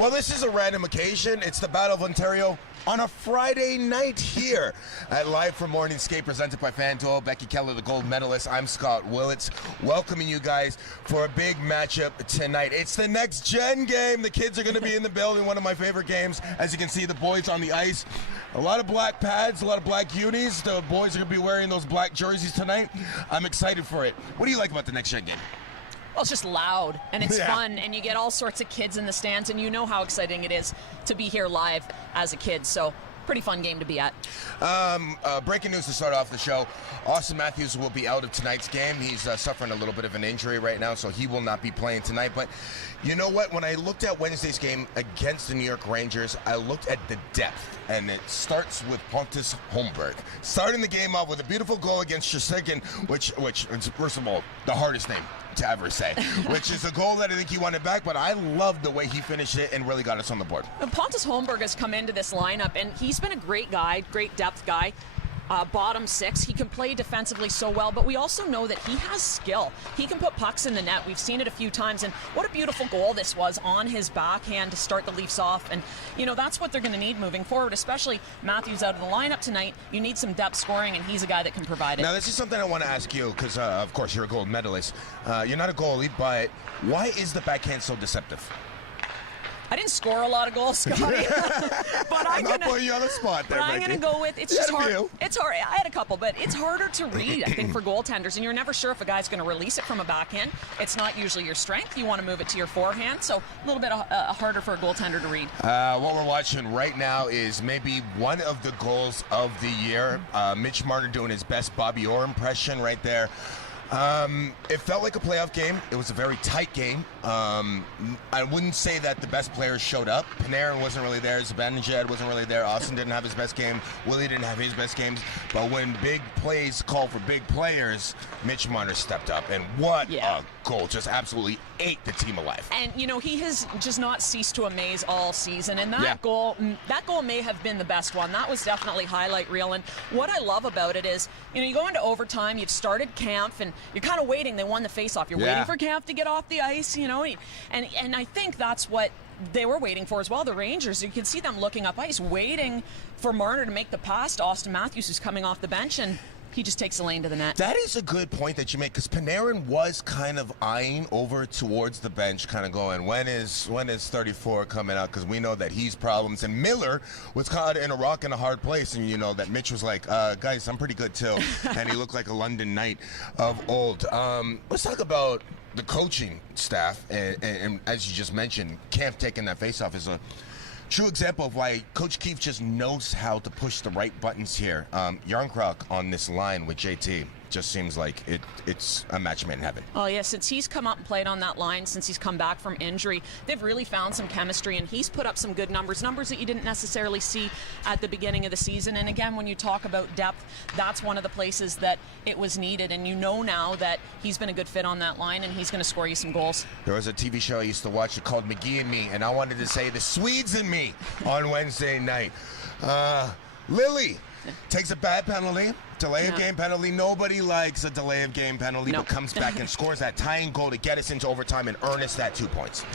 Well, this is a random occasion. It's the Battle of Ontario on a Friday night here at Live from Morning Skate, presented by FanDuel. Becky, Kellar, the gold medalist. I'm Scott Willats, welcoming you guys for a big matchup tonight. It's the next gen game. The kids are going to be in the building, one of my favorite games. As you can see, the boys on the ice. A lot of black pads, a lot of black unis. The boys are going to be wearing those black jerseys tonight. I'm excited for it. What do you like about the next gen game? Well, it's just loud, and it's fun, and you get all sorts of kids in the stands, and you know how exciting it is to be here live as a kid. So, pretty fun game to be at. Breaking news to start off the show. Austin Matthews will be out of tonight's game. He's suffering a little bit of an injury right now, so he will not be playing tonight. But you know what? When I looked at Wednesday's game against the New York Rangers, I looked at the depth, and it starts with Pontus Holmberg. Starting the game off with a beautiful goal against Shasikin, which is, first of all, the hardest name to ever say, which is a goal that I think he wanted back, but I love the way he finished it and really got us on the board. Pontus Holmberg has come into this lineup, and he's been a great guy, great depth guy. Bottom six, he can play defensively so well, but we also know that he has skill. He can put pucks in the net. We've seen it a few times, and what a beautiful goal this was on his backhand to start the Leafs off. And, you know, that's what they're going to need moving forward, especially Matthews out of the lineup tonight. You need some depth scoring, and he's a guy that can provide it. Now, this is something I want to ask you, because, of course, you're a gold medalist. You're not a goalie, but why is the backhand so deceptive? I didn't score a lot of goals, Scotty. But I'm not putting you on the spot there, I'm going to go with, it's just hard. Few. It's hard. I had a couple, but it's harder to read, I think, for goaltenders. And you're never sure if a guy's going to release it from a backhand. It's not usually your strength. You want to move it to your forehand. So a little bit harder for a goaltender to read. What we're watching right now is maybe one of the goals of the year. Mitch Marner doing his best Bobby Orr impression right there. It felt like a playoff game. It was a very tight game. I wouldn't say that the best players showed up. Panarin wasn't really there. Zibanejad wasn't really there. Austin didn't have his best game. Willie didn't have his best games. But when big plays call for big players, Mitch Marner stepped up. And what a goal. Just absolutely ate the team alive. And, you know, he has just not ceased to amaze all season. And that goal may have been the best one. That was definitely highlight reel. And what I love about it is, you know, you go into overtime, you've started Kampf, and you're kind of waiting. They won the faceoff. You're waiting for Kampf to get off the ice, you know, and I think that's what they were waiting for as well. The Rangers, you can see them looking up ice, waiting for Marner to make the pass to Austin Matthews, who's coming off the bench, and he just takes the lane to the net. That is a good point that you make, because Panarin was kind of eyeing over towards the bench, kind of going, when is 34 coming out, because we know that he's problems. And Miller was caught in a rock and a hard place, and you know that Mitch was like, guys, I'm pretty good too. And he looked like a London Knight of old. Let's talk about the coaching staff, and as you just mentioned, Kampf taking that face-off is a true example of why Coach Keefe just knows how to push the right buttons here. Yarncroc on this line with JT just seems like it's a match made in heaven. Oh, yeah, since he's come up and played on that line, since he's come back from injury, they've really found some chemistry, and he's put up some good numbers that you didn't necessarily see at the beginning of the season. And again, when you talk about depth, that's one of the places that it was needed, and you know now that he's been a good fit on that line, and he's going to score you some goals. There was a TV show I used to watch called McGee and Me, and I wanted to say the Swedes and Me on Wednesday night. Lily takes a bad penalty, delay of game penalty. Nobody likes a delay of game penalty, but comes back and scores that tying goal to get us into overtime and earn us that 2 points.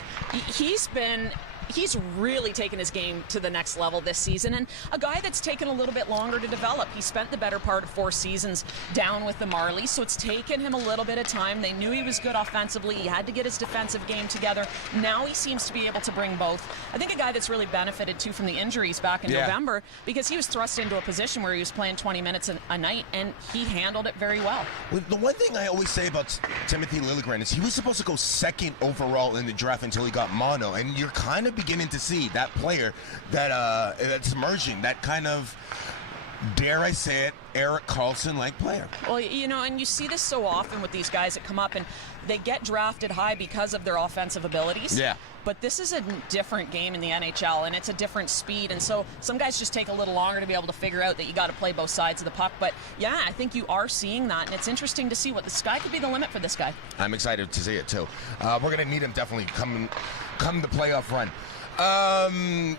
He's really taken his game to the next level this season, and a guy that's taken a little bit longer to develop. He spent the better part of 4 seasons down with the Marlies, so it's taken him a little bit of time. They knew he was good offensively. He had to get his defensive game together. Now he seems to be able to bring both. I think a guy that's really benefited, too, from the injuries back in November, because he was thrust into a position where he was playing 20 minutes a night, and he handled it very well. The one thing I always say about Timothy Liljegren is he was supposed to go second overall in the draft until he got mono, and you're kind of beginning to see that player that's emerging, that kind of, dare I say it, Erik Karlsson-like player. Well, you know, and you see this so often with these guys that come up, and they get drafted high because of their offensive abilities. Yeah. But this is a different game in the NHL, and it's a different speed, and so some guys just take a little longer to be able to figure out that you got to play both sides of the puck. But yeah, I think you are seeing that, and it's interesting to see what the sky could be the limit for this guy. I'm excited to see it too. We're going to need him definitely come the playoff run.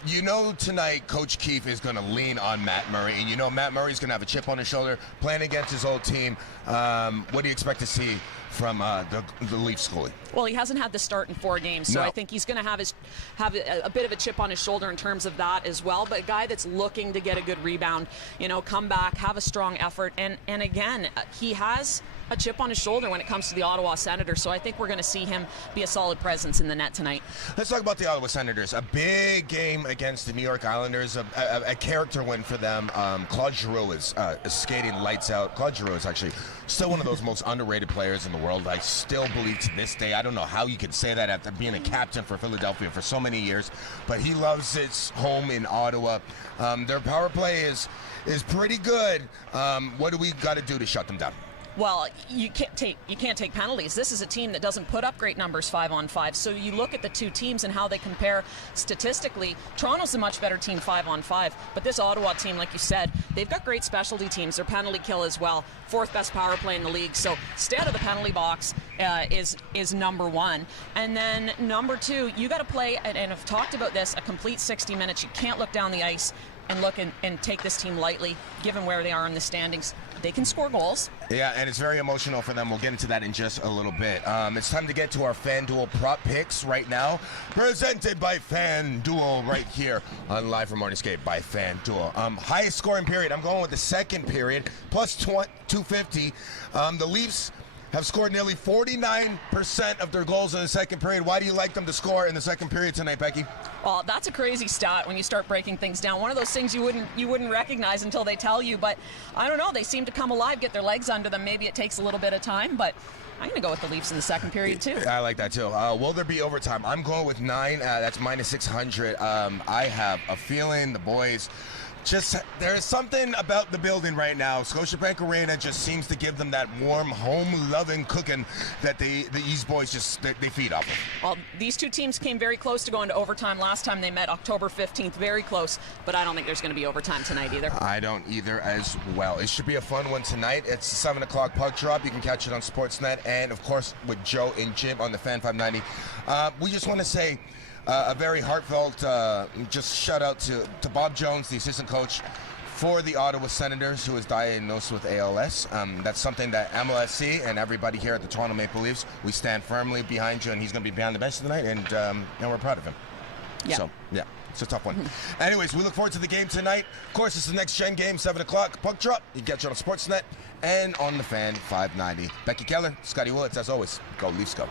You know, tonight Coach Keefe is going to lean on Matt Murray, and you know Matt Murray's going to have a chip on his shoulder playing against his old team. What do you expect to see the Leafs goalie. Well, he hasn't had the start in 4 games, so No. I think he's going to have a bit of a chip on his shoulder in terms of that as well. But a guy that's looking to get a good rebound, come back, have a strong effort, and again, he has a chip on his shoulder when it comes to the Ottawa Senators, so I think we're going to see him be a solid presence in the net tonight. Let's talk about the Ottawa Senators. A big game against the New York Islanders, a character win for them. Claude Giroux is skating lights out. Claude Giroux is actually still one of those most underrated players in the world. I still believe to this day. I don't know how you can say that after being a captain for Philadelphia for so many years, but he loves his home in Ottawa. Their power play is pretty good. What do we got to do to shut them down? Well, you can't take penalties. This is a team that doesn't put up great numbers 5-on-5. So you look at the two teams and how they compare statistically. Toronto's a much better team 5-on-5, but this Ottawa team, like you said, they've got great specialty teams. Their penalty kill as well, 4th best power play in the league. So stay out of the penalty box is number 1, and then number 2, you got to play. And I've talked about this, a complete 60 minutes. You can't look down the ice and look and take this team lightly, given where they are in the standings. They can score goals. Yeah, and it's very emotional for them. We'll get into that in just a little bit. It's time to get to our FanDuel prop picks right now. Presented by FanDuel right here on Live from Morningscape by FanDuel. Highest scoring period. I'm going with the second period, plus 250. The Leafs have scored nearly 49% of their goals in the second period. Why do you like them to score in the second period tonight, Becky? Well, that's a crazy stat when you start breaking things down. One of those things you wouldn't recognize until they tell you, but I don't know. They seem to come alive, get their legs under them. Maybe it takes a little bit of time, but I'm going to go with the Leafs in the second period, too. I like that, too. Will there be overtime? I'm going with 9. That's minus 600. I have a feeling the boys there's something about the building right now. Scotiabank Arena just seems to give them that warm, home-loving cooking that these boys they feed off of. Well, these two teams came very close to going to overtime last time they met, October 15th. Very close, but I don't think there's going to be overtime tonight either. I don't either as well. It should be a fun one tonight. It's a 7 o'clock puck drop. You can catch it on Sportsnet and, of course, with Joe and Jim on the Fan 590. We just want to say a very heartfelt just shout out to Bob Jones, the assistant coach for the Ottawa Senators, who is diagnosed with ALS. That's something that MLSC and everybody here at the Toronto Maple Leafs, we stand firmly behind you, and he's going to be behind the bench tonight, and we're proud of him. Yeah. So, yeah, it's a tough one. Anyways, we look forward to the game tonight. Of course, it's the next gen game, 7 o'clock, puck drop. You can catch it on Sportsnet and on the Fan 590. Becky Kellar, Scotty Willats, as always, go Leafs go.